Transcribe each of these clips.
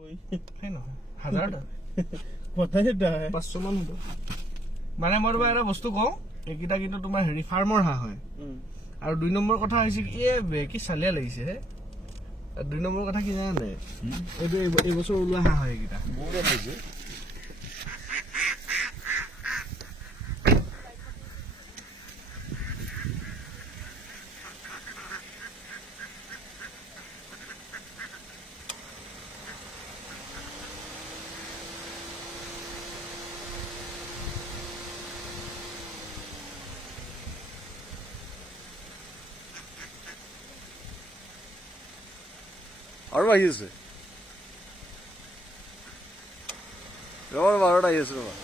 সেই নহয় 1000 500 মান হ'ব মানে মই তোমাক এটা বস্তু কওঁ এইকেইটা কিন্তু তোমাৰ হেৰি ফাৰ্মৰ হাঁহ হয় আৰু 2 নম্বৰ কথা হৈছে কি চালিয়া লাগিছে হে 2 নম্বৰ কথা কি জানা নাই এই বছৰ ওলোৱা হাঁহ হয় এইকেইটা বহুত আছে আৰু আহি আছে ৰবা 12টা আহি আছে ৰবা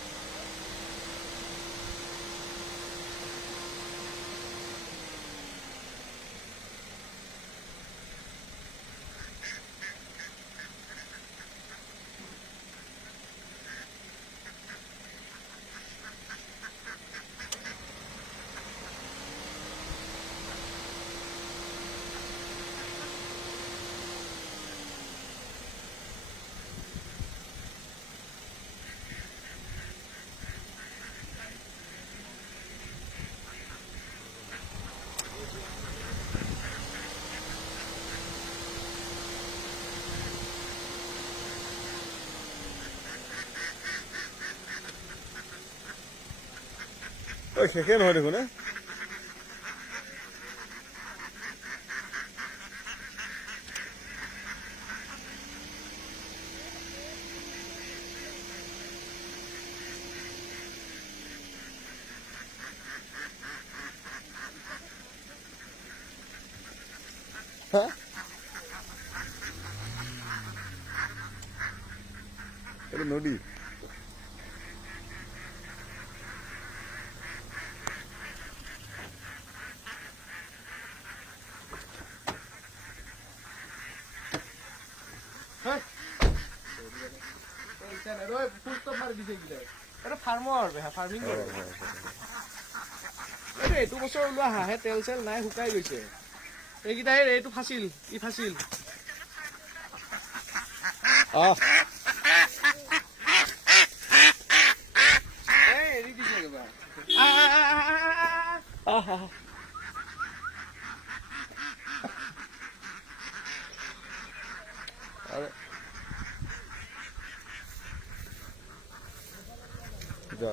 শেষে নহয় দেখোন এটা নদী এইটো বছৰ ওলোৱা হাঁহে তেল চেল নাই শুকাই গৈছে এইকেইটাই এইটো ফাঁচিল এৰি দিছে কিবা যা